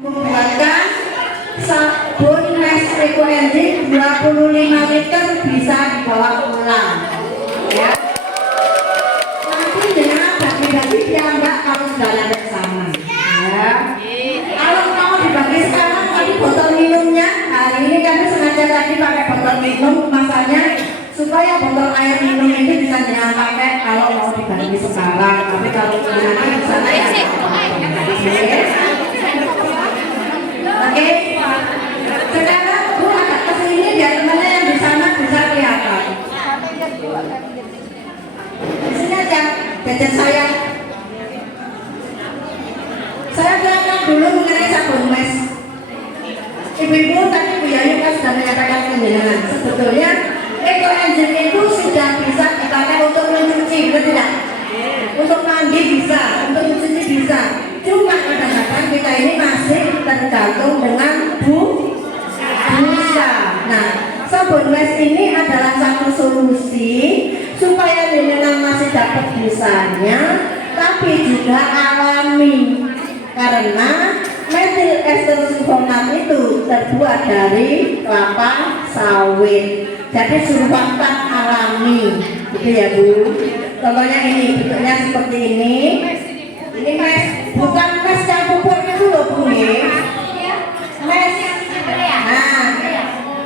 Membuatkan sabun mes EcoEnzyme 25 liter bisa dibawa pulang ya. Nanti dengan bagi-bagi dianggap kalau sudah ada sama ya. Kalau mau dibagi sekarang tadi botol minumnya, hari ini kami sengaja tadi pakai botol minum kemasannya supaya botol air minum ini bisa jangan pakai kalau mau dibagi sekarang, tapi kalau nanti bisa ya. Oke, sekarang Bu agak kesini biar temannya yang di sana bisa kelihatan. Di sini aja, jajan saya. Saya jelaskan dulu mengenai sabun mes. Ibu-ibu tadi Bu Yayu kan sudah menyatakan penjelasan. Sebetulnya EcoEnzyme itu sudah bisa dipakai untuk mencuci, betul tidak? Untuk mandi bisa, untuk mencuci bisa. Cuma kadang-kadang kita ini masih tergantung dengan busa. Nah, sabun mes ini adalah satu solusi supaya jenengan masih dapat busanya, tapi juga alami. Karena metil ester sulfonat itu terbuat dari kelapa sawit. Jadi surfaktan alami, gitu ya Bu. Contohnya ini, bentuknya seperti ini. Ini mes, bukan mes yang pupuk itu loh Bu. Mes. Nah,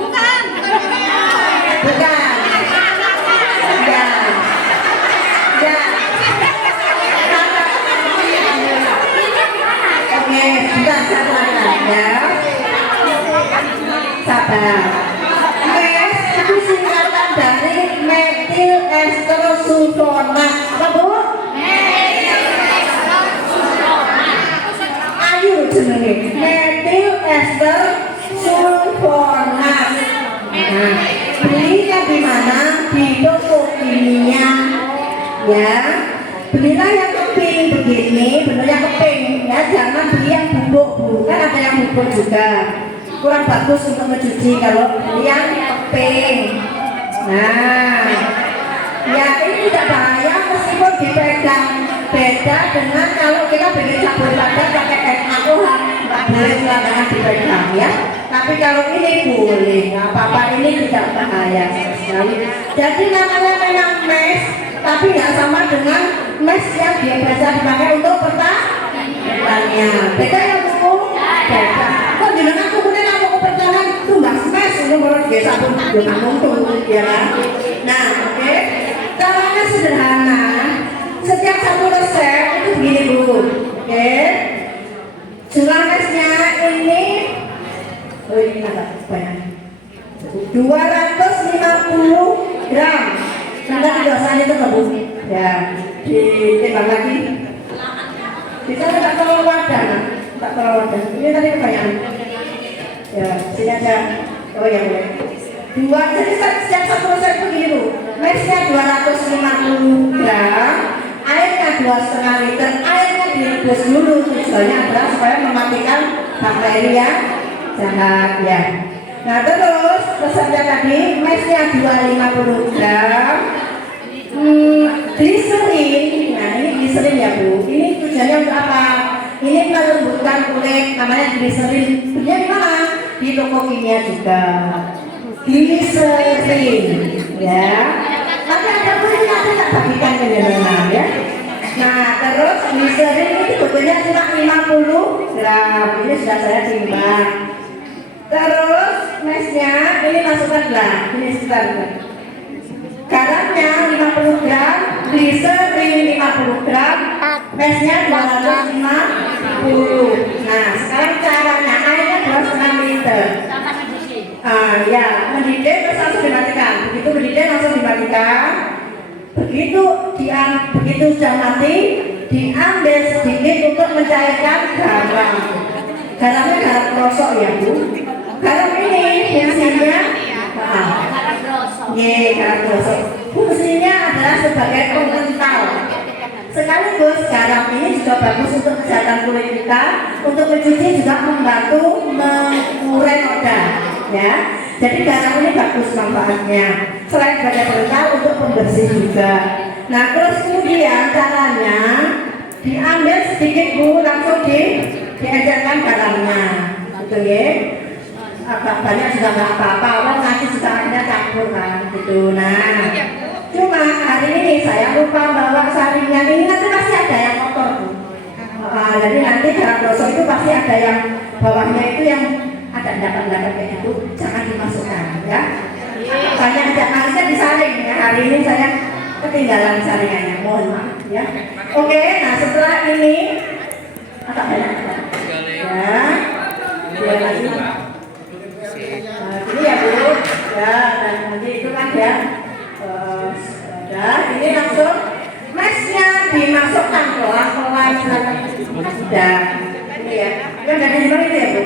bukan. Ya. Ya. Oke, sudah saya terangkan ya. Sabar. Mes itu singkatan dari metil ester sulfonat. Apa Bu? Metil ester sulfonat. Nah, belinya di mana? Di toko kimia. Ya, belilah yang keping begini, bentuknya keping. Ya, jangan beli yang bubuk Bu. Kan ada yang bubuk juga. Kurang bagus untuk mencuci kalau beli yang keping. Nah, ya ini tidak bahaya meskipun dipegang. Beda dengan kalau kita bikin sabun badan pakai air alkohol, nggak boleh jangan dipegang ya. Tapi kalau ini boleh, nggak apa-apa, ini tidak bahaya sekali. Jadi namanya memang mes, tapi nggak sama dengan mes yang biasa dipakai untuk pertanian. Beda ya Bu? Beda. Kok jenengan kukunin aku pertanian tumbas mes itu baru dia sabun dengan untung ya kan? Nah, oke. Caranya sederhana. Setiap satu resep itu begini Bu, oke? Jumlah mesnya ini, oh ini agak banyak, 250 gram. Nanti dosanya itu Bu, ya, ditimbang lagi. Bisa tidak terlalu wadah, tak terlalu wadah. Ini tadi kebanyakan. Ya, sini aja. Oh ya boleh. Jadi setiap satu resep itu begini Bu, mesnya 250 gram. Airnya 2,5 liter, airnya direbus dulu. Tujuannya adalah supaya mematikan bakteri yang jahat ya. Nah terus resepnya tadi mesnya 250 gram, gliserin. Nah ini gliserin ya Bu. Ini tujuannya untuk apa? Ini melembutkan kulit, namanya gliserin. Punya di mana? Di toko kimia juga. Gliserin ya. Tapi ada punya nanti tak bagikan ke jenengan ya. Nah terus gliserin ini betulnya cuma 50 gram. Ini sudah saya timbang. Terus mesnya ini masukkanlah. Ini sebentar. Garamnya 50 gram, gliserin 50 gram, mesnya 250. Nah sekarang caranya airnya 2,5 liter. Ya, mendidih terus langsung dimatikan. Begitu mendidih langsung dimatikan. Begitu sudah mati, diambil sedikit untuk mencairkan garam. Garamnya garam krosok ya Bu. Garam ini fungsinya, garam krosok. Fungsinya adalah sebagai pengental. Sekaligus garam ini juga bagus untuk kesehatan kulit kita, untuk mencuci juga membantu mengurai noda. Ya, jadi garam ini bagus manfaatnya. Selain sebagai pengental untuk pembersih juga. Nah terus kemudian caranya diambil sedikit Bu, langsung diencerkan garamnya. ya. Agak banyak juga nggak apa-apa, orang nanti juga ada campur kan gitu. Nah, cuma hari ini saya lupa bawa saringan ini, nanti pasti ada yang kotor tuh. Jadi nanti dalam dosa itu pasti ada yang bawahnya itu yang ada endapan-endapan kayak gitu, jangan dimasukkan ya. Banyak harusnya disaring ya. Hari ini saya ketinggalan saringannya, mohon maaf ya. Oke, nah setelah ini agak banyak ya. Ini ya Bu, ya, dan nanti itu kan ya, ini langsung mesnya dimasukkan pelan-pelan dan ini ya, kan dari dimana itu ya Bu?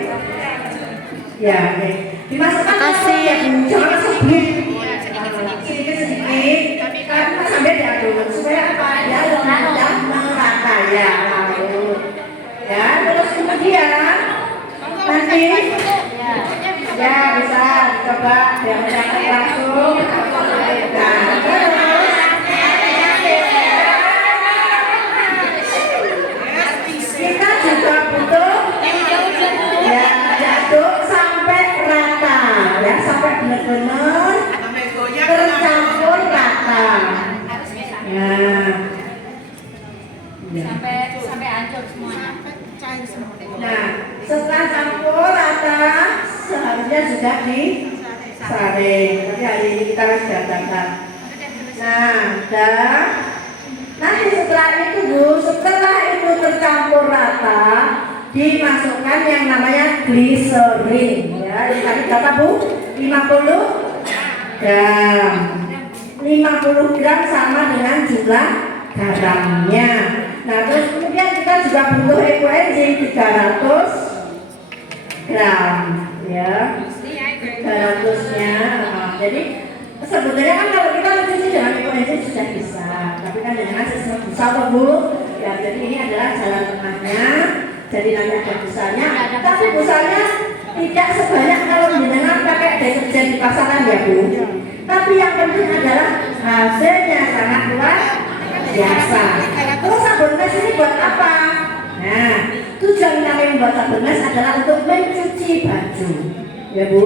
Ya, oke. Dimasukkan langsung ya Bu, jangan langsung sedikit-sedikit, karena sampai diaduk supaya apa? Ya, dan merata ya, lalu ya, terus kemudian nanti ya bisa dicoba yang mencapai langsung. Nah, terus kita juga butuh ya aduk sampai rata ya, sampai benar-benar tercampur rata ya. Sampai hancur semuanya. Nah, setelah campur rata seharusnya sudah disaring. Tapi hari ini kita sudah datang. Nah, dan nanti setelah itu Bu, setelah itu tercampur rata, dimasukkan yang namanya gliserin. Ya, ini tadi berapa Bu? 50 gram. 50 gram sama dengan jumlah garamnya. Nah, terus kemudian kita juga butuh ekoenzim 300 gram ya, 300-nya. Jadi sebetulnya kan kalau kita mencuci dengan ekoenzim sudah bisa, tapi kan dengan sistem busa Bu ya, jadi ini adalah jalan tengahnya. Jadi nanti ada busanya, tapi busanya tidak sebanyak kalau dengan pakai deterjen di pasaran ya Bu. Tapi yang penting adalah hasilnya sangat luar biasa. Terus sabun mes ini buat apa? Nah, tujuan kami membuat sabun mes adalah untuk mencuci baju, ya Bu.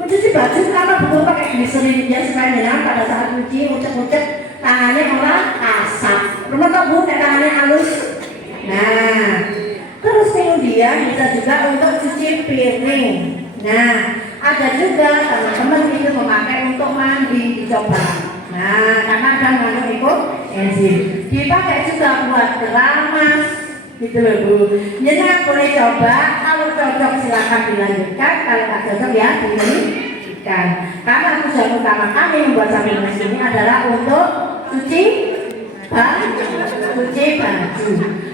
Mencuci baju kenapa betul pakai gliserin ya, supaya dengan pada saat cuci ucek-ucek tangannya orang asap. Rumah tak Bu, tangannya halus. Nah, terus kemudian bisa juga untuk cuci piring. Nah, ada juga teman-teman itu memakai untuk mandi, dicoba. Nah, karena ada mengandung ekoenzim, dipakai juga buat keramas, gitu loh Bu. Jadi boleh coba, kalau cocok silakan dilanjutkan, kalau tak cocok ya dihentikan. Karena tujuan utama kami membuat sabun mes ini adalah untuk cuci baju.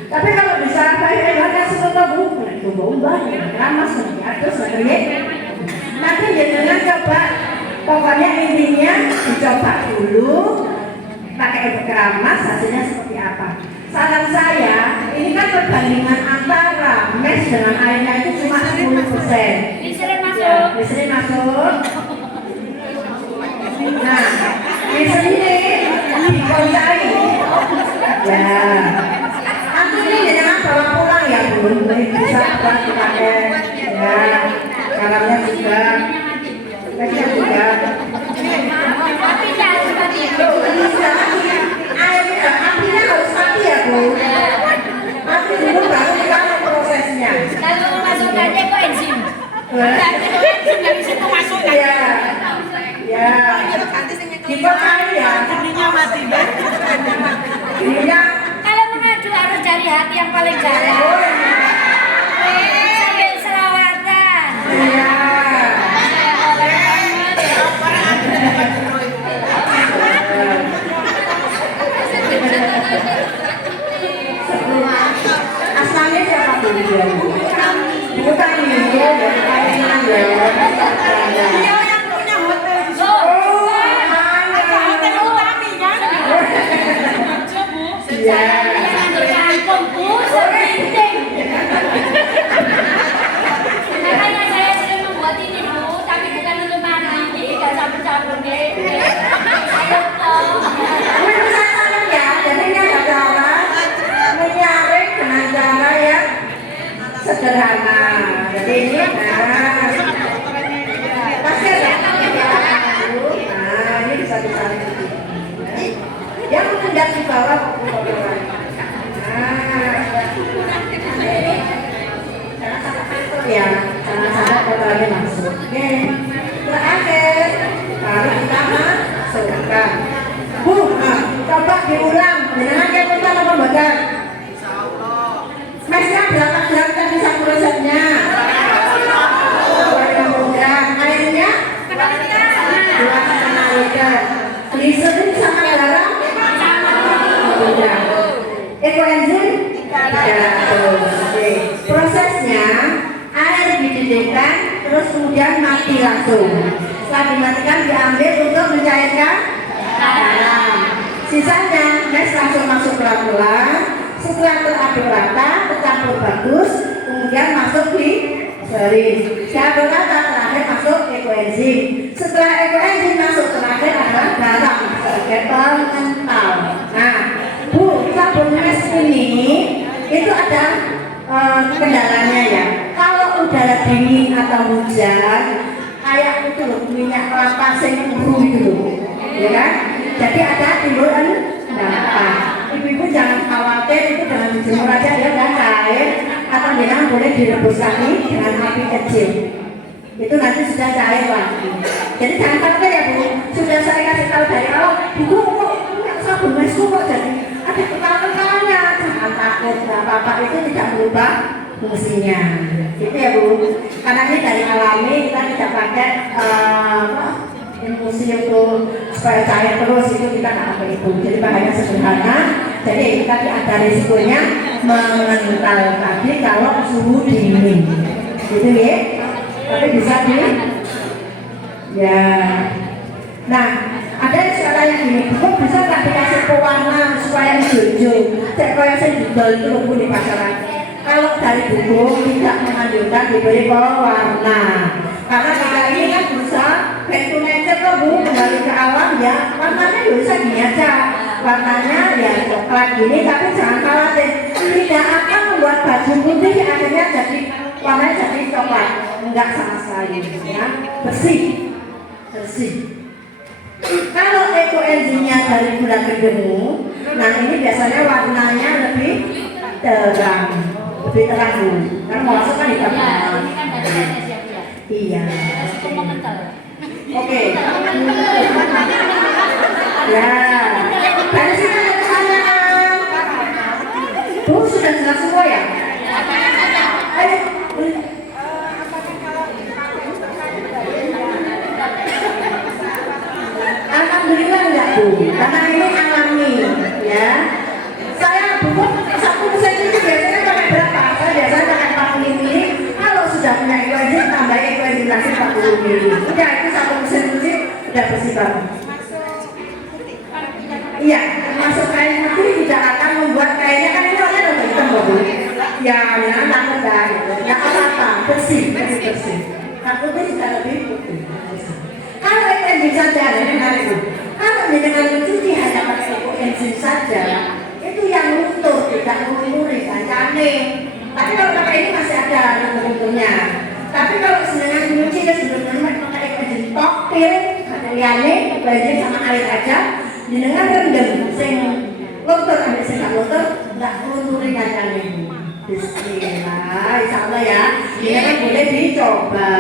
Tapi kalau bisa pakai bahan seperti Bu, ubah-ubah, keramas, terus nanti jangan coba. Pokoknya intinya dicoba dulu pakai untuk keramas, hasilnya seperti apa. Saran saya, ini kan perbandingan antara mes dengan airnya itu cuma 10%. Gliserin masuk. Ya, gliserin masuk. Nah, gliserin ini dikonsai. Ya, nanti ini jangan bawa pulang ya Bu. Ini bisa buat dipakai. Ya, garamnya juga. Airnya juga. Apinya harus mati ya Bu. Mati dulu baru kita prosesnya. Lalu masukkan ekoenzim. Ekoenzim dari situ masukkan. Ya, ya. Dipotong ya. Ininya mati deh. Ininya. Kalau mengadu harus cari hati yang paling jalan. Sambil selawatan. Iya. Asalnya siapa Bu? Bukan dia dari Thailand ya. Dia yang punya hotel di situ. Oh, Ada hotel utami ya. iya. Saya di kampung Bu, sepinting. ya, jangan sampai kotorannya masuk. Oke, terakhir baru kita masukkan. Bu, coba diulang. Dengan yang pertama apa badan? Mesnya berapa gram tadi satu resepnya? 20 gram. Airnya? 2,5 liter. Gliserin sama garam? 1 gram. Ekoenzim? 300. Oke. Prosesnya air dididihkan, terus kemudian mati langsung. Setelah dimatikan diambil untuk mencairkan garam. Sisanya mes langsung masuk pelan-pelan. Setelah teraduk rata, tercampur bagus, kemudian masuk di serin. Campur rata, terakhir masuk ekoenzim. Setelah ekoenzim masuk terakhir adalah garam sebagai pengental. Nah, Bu, sabun mes ini itu ada kendalanya ya. Kalau udara dingin atau hujan, kayak itu loh, minyak kelapa sing itu loh, ya kan? Jadi ada timbulan endapan. Ibu-ibu jangan khawatir, itu dengan dijemur aja dia nggak cair, atau jangan boleh direbus lagi dengan api kecil. Itu nanti sudah cair lagi. Jadi jangan khawatir ya Bu. Sudah saya kasih tahu dari awal, Bu kok minyak sabun mesku kok jadi ada kekal-kekalnya. Jangan takut, nggak apa-apa, itu tidak berubah fungsinya. Gitu ya Bu. Karena ini dari alami, kita tidak pakai infusi untuk supaya cair terus, itu kita nggak pakai itu. Jadi bahannya sederhana. Jadi kita ada risikonya mengental tadi kalau suhu dingin, gitu ya. Tapi bisa di, ya. Nah, ada yang suara yang gini, kok bisa nggak dikasih pewarna supaya hijau? Saya kayak saya jual itu loh di pasaran. Kalau dari buku tidak menganjurkan diberi pewarna. Karena kita ini kan berusaha back to nature kok Bu, kembali ke alam ya. Warnanya bisa gini aja, warnanya ya coklat gini, tapi jangan khawatir, tidak akan membuat baju putih akhirnya jadi warnanya jadi coklat, enggak sama sekali ya, bersih, bersih. Kalau ekoenzimnya dari gula kedemu, nah ini biasanya warnanya lebih terang, lebih terang Bu, kan mau masuk kan hitam. Iya. Oke. Ya. Dari sini ada pertanyaan. Bu sudah jelas semua ya? Alhamdulillah enggak Bu, karena ini alami ya. Saya Bu satu mesin ini biasanya pakai berapa? Saya biasanya pakai 40 ml. Kalau sudah punya ekoenzim, tambah ekoenzim lagi 40 ml. Udah itu satu mesin cuci udah bersih banget. Iya, masuk kain putih tidak akan membuat kainnya kan ini warnanya udah hitam Bu. Ya, jangan takut dah. Ya apa-apa, bersih, bersih. Takutnya sudah lebih putih. Kalau ekoenzim saja, ini menarik Bu. Kalau dengan mencuci hanya pakai ekoenzim saja, itu yang luntur, tidak melumuri, kancane. Tapi kalau pakai ini masih ada luntur-lunturnya. Tapi kalau dengan mencuci dia sebenarnya pakai ekoenzim tok, pil, liane, ekoenzim sama air aja. Dengan rendam, sing luntur ambil sing gak luntur, nggak lunturi kancane. Bismillah, insya Allah ya. Ini kan boleh dicoba.